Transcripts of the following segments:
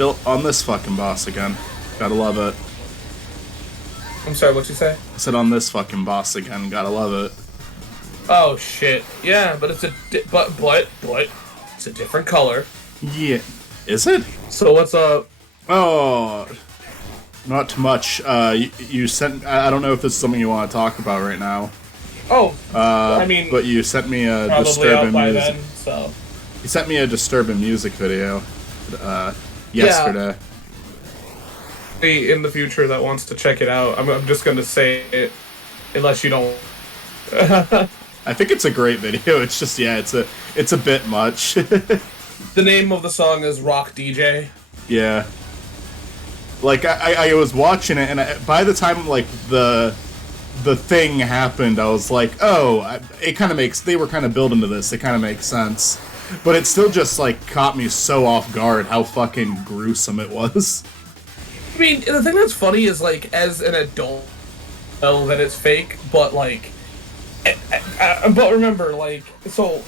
Still on this fucking boss again. Gotta love it. I'm sorry, what you say? I said on this fucking boss again. Gotta love it. Oh shit. Yeah, but it's a but it's a different color. Yeah. Is it? So what's up? Oh, not too much. You sent. I don't know if this is something you want to talk about right now. Oh, I mean, but you sent me a probably disturbing out by music. then. So You sent me a disturbing music video. Yesterday. in the future that wants to check it out, I'm just gonna say it, unless you don't. I think it's a great video. It's just it's a bit much. The name of the song is Rock DJ. Yeah. Like I was watching it, and by the time like the thing happened, I was like, oh, it kind of makes. They were kind of building to this. It kind of makes sense, but it still just like caught me so off guard how fucking gruesome it was. I mean, the thing that's funny is like, as an adult, know that it's fake, but like, but remember, like, so.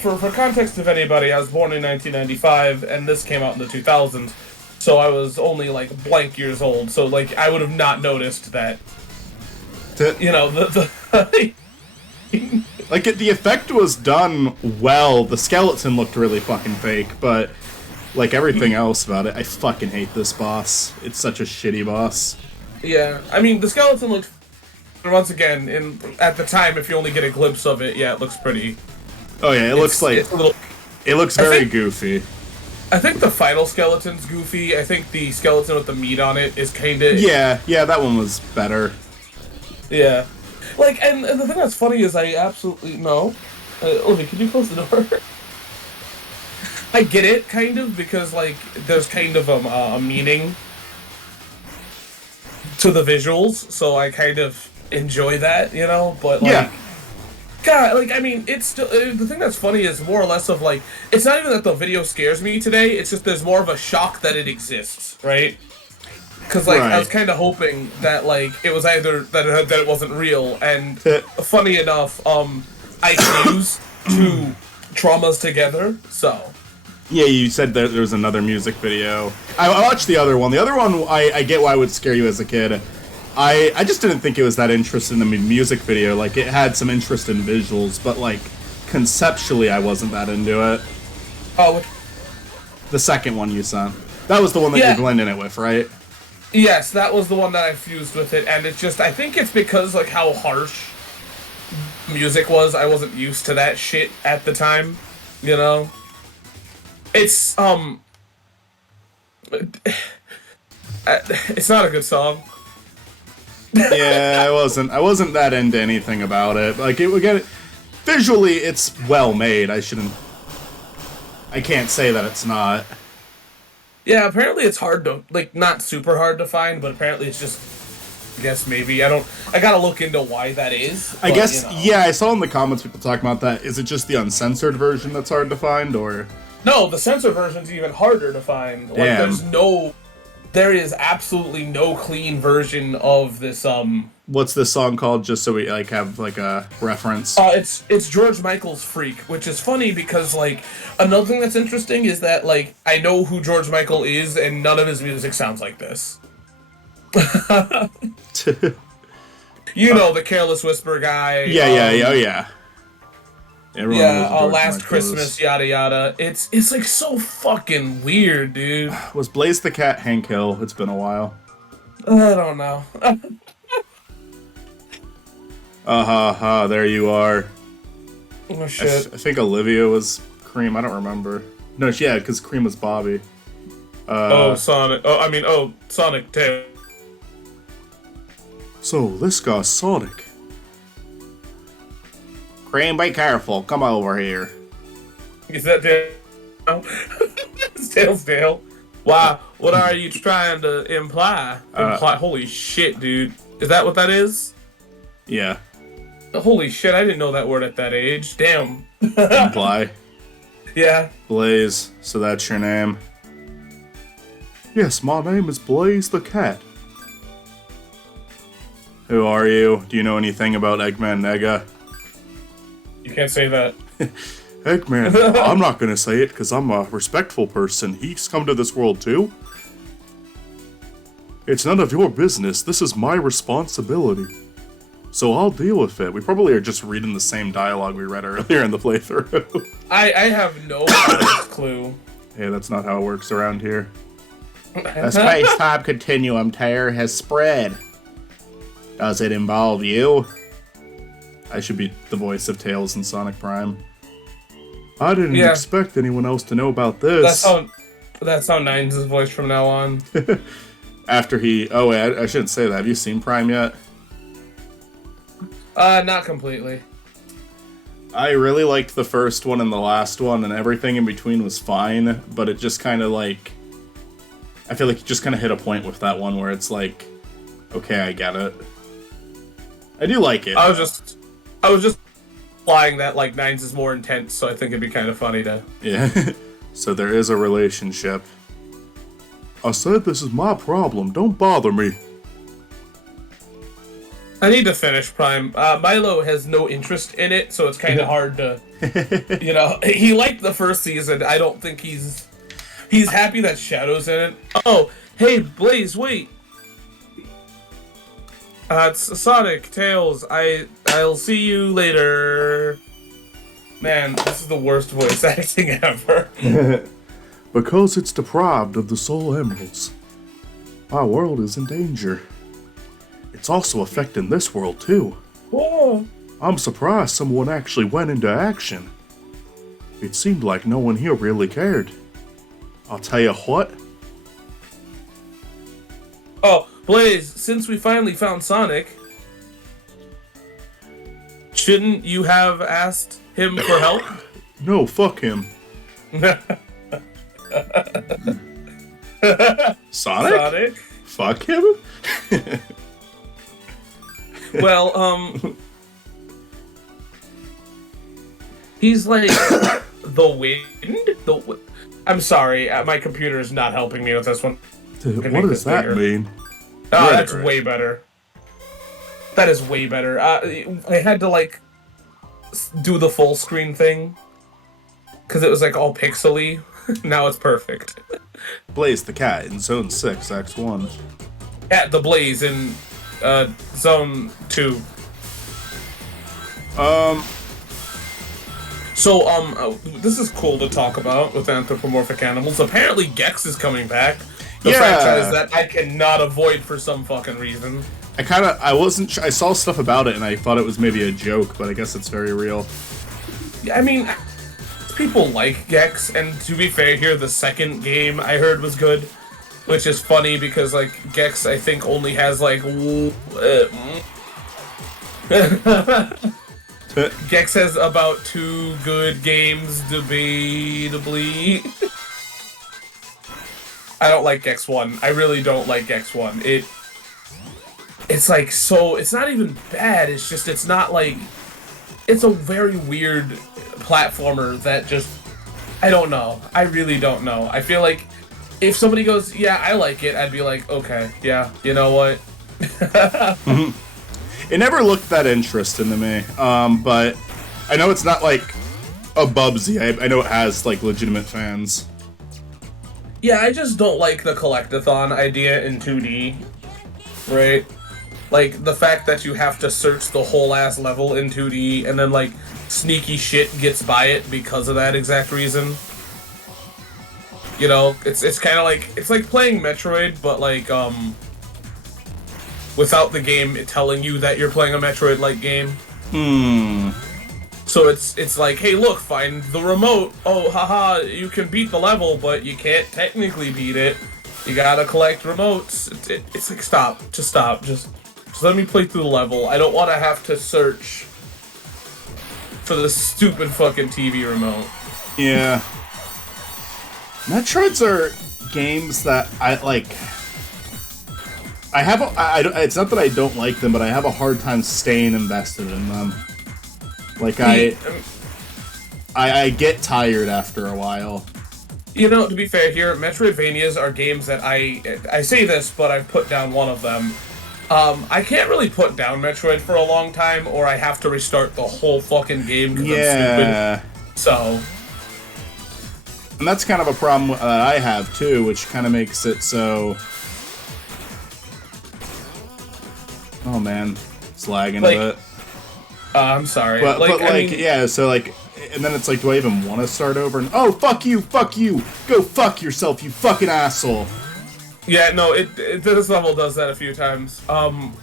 For context of anybody, I was born in 1995, and this came out in the 2000s, so I was only, like, blank years old, so, like, I would have not noticed that, you know, Like, the effect was done well. The skeleton looked really fucking fake, but, like, everything else about it, I fucking hate this boss. It's such a shitty boss. Yeah, I mean, the skeleton looked, once again, at the time, if you only get a glimpse of it, yeah, it looks pretty... Oh yeah, it looks very goofy. I think the final skeleton's goofy. I think the skeleton with the meat on it is kinda... Yeah, that one was better. Yeah. Like, and the thing that's funny is I absolutely... No. Olivia, can you close the door? I get it, kind of, because, like, there's kind of a meaning to the visuals, so I kind of enjoy that, you know? But, like... Yeah. God, like, I mean, it's still... the thing that's funny is more or less of, like... It's not even that the video scares me today, it's just there's more of a shock that it exists, right? Because, like, I was kind of hoping that, like, it was either... That it wasn't real, and funny enough, I fuse two traumas together, so... Yeah, you said there was another music video. I watched the other one. The other one, I get why it would scare you as a kid. I just didn't think it was that interesting in the music video. Like, it had some interest in visuals, but, like, conceptually, I wasn't that into it. Oh, the second one you sent. That was the one that you're blending it with, right? Yes, that was the one that I fused with it, and it's just, I think it's because, like, how harsh music was. I wasn't used to that shit at the time, you know? It's, it's not a good song. Yeah, I wasn't that into anything about it. Like, it would get visually, it's well made. I can't say that it's not. Yeah, apparently it's hard to, like, not super hard to find, but apparently it's just, I guess maybe, I gotta look into why that is. I guess, you know. Yeah, I saw in the comments people talking about that. Is it just the uncensored version that's hard to find, or? No, the censored version's even harder to find. Like, there is absolutely no clean version of this, What's this song called, just so we, like, have, like, a reference? It's George Michael's Freak, which is funny because, like, another thing that's interesting is that, like, I know who George Michael is, and none of his music sounds like this. You know, the Careless Whisper guy. Yeah. Last Christmas, yada yada. It's like so fucking weird, dude. Was Blaze the Cat Hank Hill? It's been a while. I don't know. There you are. Oh shit. I think Olivia was Cream. I don't remember. No, yeah, because Cream was Bobby. Sonic. Sonic Tail. So this guy's Sonic. Cream, be careful. Come over here. Is that Dale? It's Tails Dale. Wow, what are you trying to imply? Holy shit, dude. Is that what that is? Yeah. Holy shit, I didn't know that word at that age. Damn. Imply. Yeah. Blaze, so that's your name. Yes, my name is Blaze the Cat. Who are you? Do you know anything about Eggman Nega? You can't say that. Eggman, I'm not gonna say it because I'm a respectful person. He's come to this world too. It's none of your business. This is my responsibility. So I'll deal with it. We probably are just reading the same dialogue we read earlier in the playthrough. I have no clue. Hey, that's not how it works around here. The space-time continuum tear has spread. Does it involve you? I should be the voice of Tails in Sonic Prime. I didn't expect anyone else to know about this. That's how Nines' voice from now on. After he... Oh, wait, I shouldn't say that. Have you seen Prime yet? Not completely. I really liked the first one and the last one, and everything in between was fine, but it just kind of, like... I feel like you just kind of hit a point with that one where it's like, okay, I get it. I do like it. I was just implying that, like, Nines is more intense, so I think it'd be kind of funny to... Yeah. So there is a relationship. I said this is my problem. Don't bother me. I need to finish Prime. Milo has no interest in it, so it's kind of hard to... You know, he liked the first season. I don't think he's happy that Shadow's in it. Oh, hey, Blaze, wait. It's Sonic, Tails. I'll see you later. Man, this is the worst voice acting ever. Because it's deprived of the Soul Emeralds. Our world is in danger. It's also affecting this world, too. Whoa. I'm surprised someone actually went into action. It seemed like no one here really cared. I'll tell you what. Oh, Blaze, since we finally found Sonic, shouldn't you have asked him for help? No, fuck him. Sonic? Fuck him? Well, he's like the wind. I'm sorry, my computer is not helping me with this one. Dude, what does that mean? Oh, that's way better. That is way better. I had to like do the full screen thing because it was like all pixely. Now it's perfect. Blaze the cat in Zone 6, X1. At the Blaze in Zone 2. So, this is cool to talk about with anthropomorphic animals. Apparently Gex is coming back. The franchise that I cannot avoid for some fucking reason. I wasn't I saw stuff about it and I thought it was maybe a joke, but I guess it's very real. Yeah, I mean, people like Gex, and to be fair here, the second game I heard was good, which is funny because, like, Gex, I think, only has, like, Gex has about 2 good games, debatably. I don't like Gex 1. I really don't like Gex 1. It's like, so, it's not even bad, it's just, it's not like, it's a very weird platformer that just, I don't know. I really don't know. I feel like if somebody goes, yeah, I like it, I'd be like, okay, yeah, you know what? It never looked that interesting to me, but I know it's not like a Bubsy. I know it has like legitimate fans. Yeah, I just don't like the collectathon idea in 2D, right? Like, the fact that you have to search the whole ass level in 2D and then, like, sneaky shit gets by it because of that exact reason. You know, it's kind of like, it's like playing Metroid, but like, without the game telling you that you're playing a Metroid-like game. So it's like, hey, look, find the remote. Oh, haha, you can beat the level, but you can't technically beat it. You gotta collect remotes. It's like, stop. Just let me play through the level. I don't want to have to search for the stupid fucking TV remote. Yeah. Metroids are games that I like. It's not that I don't like them, but I have a hard time staying invested in them. Like, I get tired after a while. You know, to be fair here, Metroidvanias are games that I say this, but I've put down one of them. I can't really put down Metroid for a long time, or I have to restart the whole fucking game because I'm stupid. So, And that's kind of a problem that I have too, which kind of makes it so. Oh man, it's lagging like, a bit. I'm sorry. But I mean, yeah, so like, and then it's like, do I even want to start over? And oh, fuck you, go fuck yourself, you fucking asshole. yeah, no, this level does that a few times. Wanted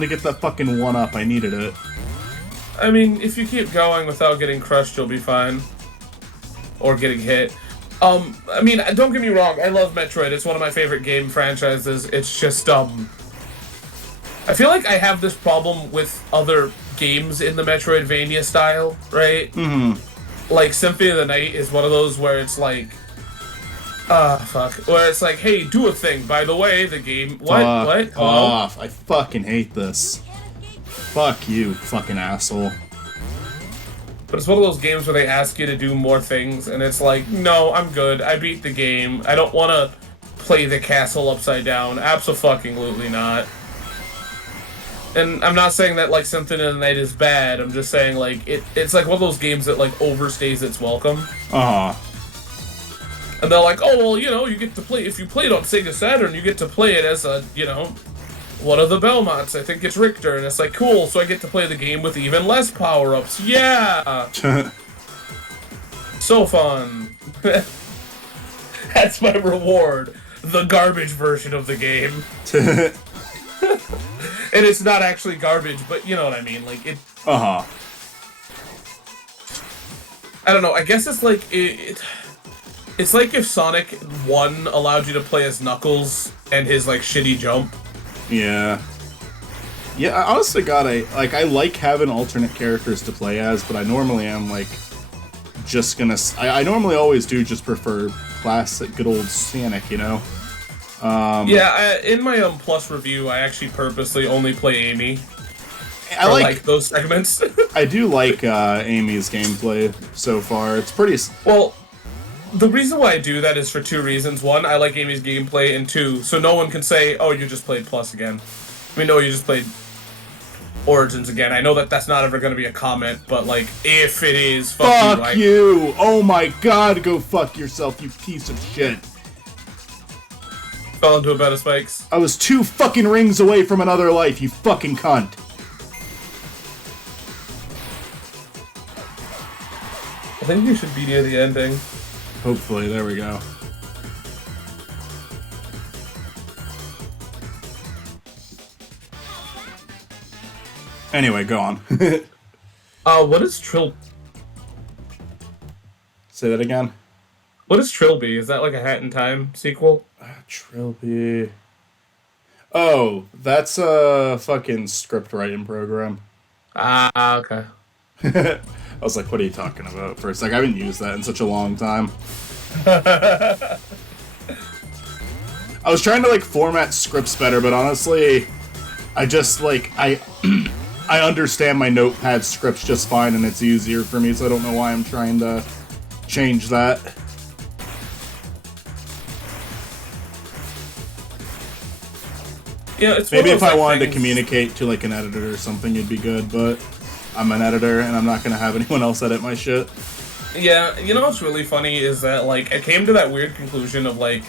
to get that fucking one up. I needed it. I mean, if you keep going without getting crushed, you'll be fine. Or getting hit. I mean, don't get me wrong, I love Metroid. It's one of my favorite game franchises. It's just, I feel like I have this problem with other games in the Metroidvania style, right? Mm-hmm. Like, Symphony of the Night is one of those where it's like, fuck. Where it's like, hey, do a thing. By the way, the game... What? Hello? Off. I fucking hate this. Fuck you, fucking asshole. But it's one of those games where they ask you to do more things, and it's like, no, I'm good. I beat the game. I don't want to play the castle upside down. Abso-fucking-lutely not. And I'm not saying that, like, Symphony of the Night is bad. I'm just saying, like, it's like one of those games that, like, overstays its welcome. Uh-huh. And they're like, oh, well, you know, you get to play... If you play it on Sega Saturn, you get to play it as a, you know... One of the Belmonts, I think it's Richter, and it's like, cool, so I get to play the game with even less power-ups. Yeah! So fun. That's my reward. The garbage version of the game. And it's not actually garbage, but you know what I mean. Like, it... Uh-huh. I don't know, I guess it's like... It's like if Sonic 1 allowed you to play as Knuckles and his, like, shitty jump. Yeah. Yeah, I honestly I like having alternate characters to play as, but I normally am, like, just gonna... I normally always do just prefer classic, good old Sonic, you know? Yeah, in my Plus review, I actually purposely only play Amy. I like those segments. I do like Amy's gameplay so far. It's pretty... Well, the reason why I do that is for two reasons. One, I like Amy's gameplay, and two, so no one can say, oh, you just played Plus again. I mean, no, you just played Origins again. I know that that's not ever going to be a comment, but, like, if it is, fuck you! Oh my god, go fuck yourself, you piece of shit. Fell into a bed of spikes. I was 2 fucking rings away from another life, you fucking cunt. I think you should be near the ending. Hopefully, there we go. Anyway, go on. What is Say that again? What is Trilby? Is that like a Hat in Time sequel? Trilby... Oh, that's a fucking script writing program. Ah, okay. I was like, what are you talking about? For a sec, I haven't used that in such a long time. I was trying to, like, format scripts better, but honestly, I just, like, I understand my Notepad scripts just fine, and it's easier for me, so I don't know why I'm trying to change that. Yeah, it's maybe if I wanted things... to communicate to, like, an editor or something, it'd be good, but I'm an editor, and I'm not gonna have anyone else edit my shit. Yeah, you know what's really funny is that, like, I came to that weird conclusion of, like,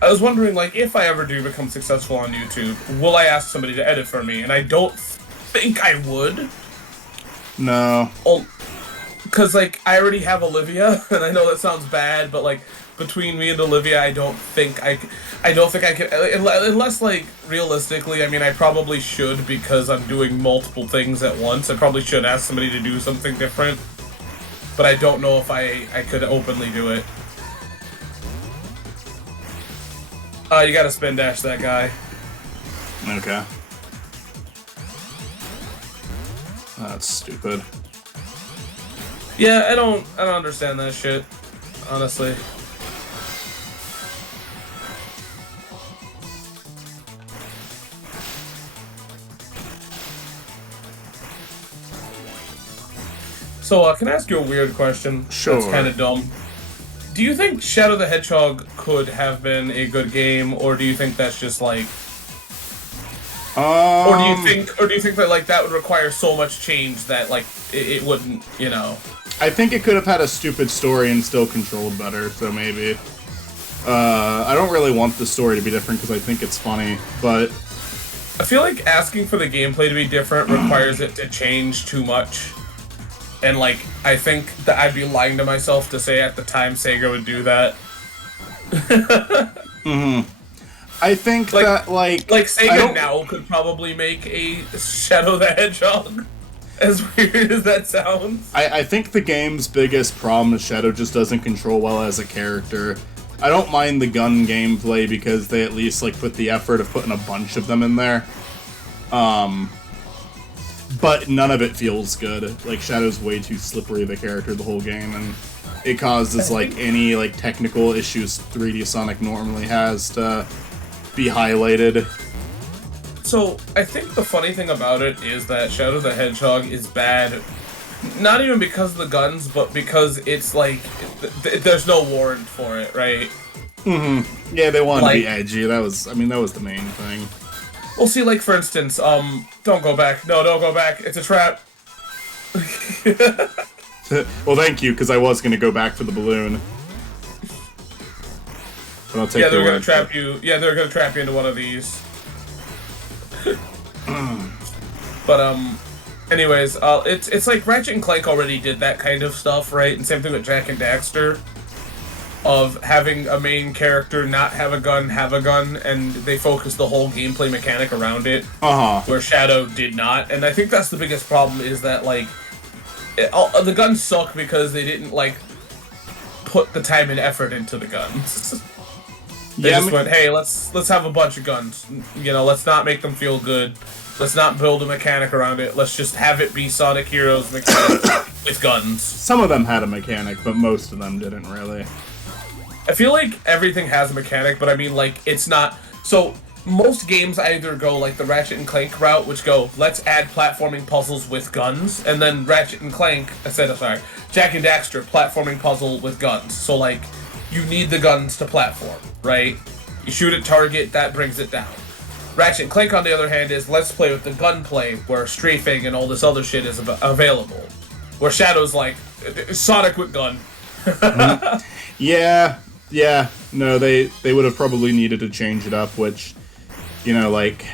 I was wondering, like, if I ever do become successful on YouTube, will I ask somebody to edit for me? And I don't think I would. No. Oh, because, like, I already have Olivia, and I know that sounds bad, but, like, between me and Olivia, I don't think I can, unless, like, realistically, I mean, I probably should because I'm doing multiple things at once. I probably should ask somebody to do something different, but I don't know if I could openly do it. You gotta spin dash that guy. Okay. That's stupid. Yeah, I don't understand that shit, honestly. So, can I ask you a weird question? Sure. That's kind of dumb. Do you think Shadow the Hedgehog could have been a good game, or do you think that's just, like, Um, Or do you think that like that would require so much change that like it wouldn't, you know? I think it could have had a stupid story and still controlled better, so maybe. I don't really want the story to be different because I think it's funny, but I feel like asking for the gameplay to be different requires it to change too much. And like I think that I'd be lying to myself to say at the time Sega would do that. I think Like- that like Like I Sega don't- now could probably make a Shadow the Hedgehog. As weird as that sounds. I think the game's biggest problem is Shadow just doesn't control well as a character. I don't mind the gun gameplay because they at least like put the effort of putting a bunch of them in there. But none of it feels good. Like Shadow's way too slippery of a character the whole game, and it causes like any like technical issues 3D Sonic normally has to be highlighted. So, I think the funny thing about it is that Shadow the Hedgehog is bad, not even because of the guns, but because it's like, there's no warrant for it, right? Yeah, they wanted to be Like- edgy. That was the main thing. Well, see, like, for instance, don't go back. No, don't go back. It's a trap. Well, thank you, because I was going to go back for the balloon. But I'll take Yeah, your they're gonna word for trap it. you. Yeah, they're gonna trap you into one of these. But, anyways, it's like Ratchet and Clank already did that kind of stuff, right? And same thing with Jak and Daxter. Of having a main character not have a gun, and they focused the whole gameplay mechanic around it, where Shadow did not. And I think that's the biggest problem is that, like, the guns suck because they didn't, like, put the time and effort into the guns. They Yeah, just went, hey, let's have a bunch of guns. You know, let's not make them feel good. Let's not build a mechanic around it. Let's just have it be Sonic Heroes mechanic with guns. some of them had a mechanic, but most of them didn't really. I feel like everything has a mechanic, but I mean, like, it's not... So, most games either go, like, the Ratchet and Clank route, which go, let's add platforming puzzles with guns, and then Ratchet and Clank... Jak and Daxter, platforming puzzle with guns. So, like, you need the guns to platform, right? You shoot at target, that brings it down. Ratchet and Clank, on the other hand, is let's play with the gunplay, where strafing and all this other shit is available. Where Shadow's like, Sonic with gun. Yeah, no, they would have probably needed to change it up, which, you know, like,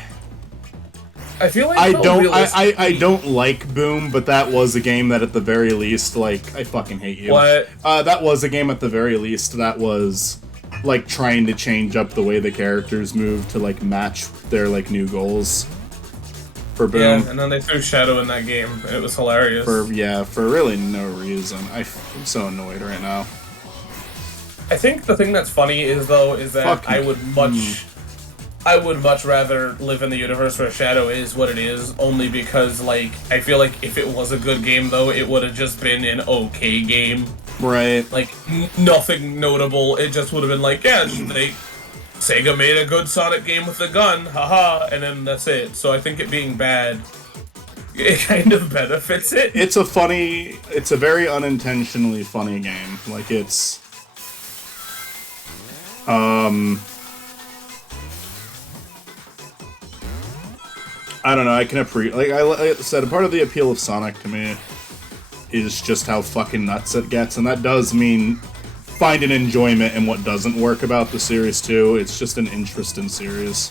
I feel like I though, don't realistically- don't like Boom, but that was a game that at the very least, like, I fucking hate you. What? That was a game at the very least that was like trying to change up the way the characters move to like match their like new goals. For Boom. Yeah, and then they threw Shadow in that game, and it was hilarious. For really no reason. I'm so annoyed right now. I think the thing that's funny is that Fucking- I would much rather live in the universe where Shadow is what it is, only because, like, I feel like if it was a good game, though, it would have just been an okay game. Right. Like, nothing notable. It just would have been like, yeah, Sega made a good Sonic game with a gun, haha, and then that's it. So I think it being bad, it kind of benefits it. It's a very unintentionally funny game. Like, it's... I don't know, I can appreciate... Like I said, part of the appeal of Sonic to me is just how fucking nuts it gets, and that does mean find an enjoyment in what doesn't work about the series, too. It's just an interesting series.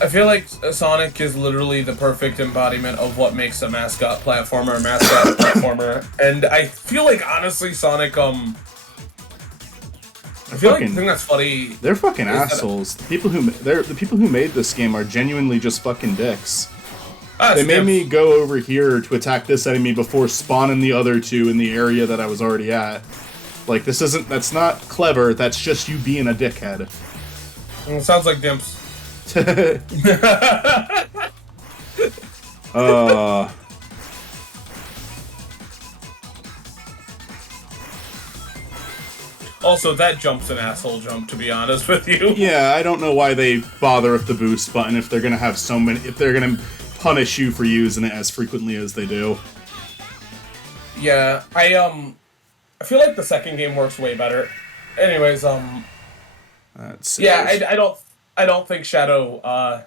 I feel like Sonic is literally the perfect embodiment of what makes a mascot platformer a mascot platformer. And I feel like, honestly, Sonic, I feel like the thing that's funny... They're fucking is that- assholes. The people who made this game are genuinely just fucking dicks. Ah, They made Sniff. me go over here to attack this enemy before spawning the other two in the area that I was already at. Like, that's not clever, that's just you being a dickhead. It sounds like Dimps. Also, that jump's an asshole jump, to be honest with you. Yeah, I don't know why they bother with the boost button if they're gonna have if they're gonna punish you for using it as frequently as they do. Yeah, I feel like the second game works way better. Anyways, That's yeah, I don't think Shadow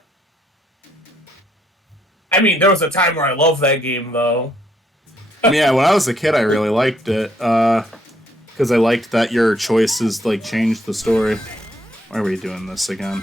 I mean, there was a time where I loved that game, though. I mean, yeah, when I was a kid, I really liked it because I liked that your choices like changed the story. Why are we doing this again?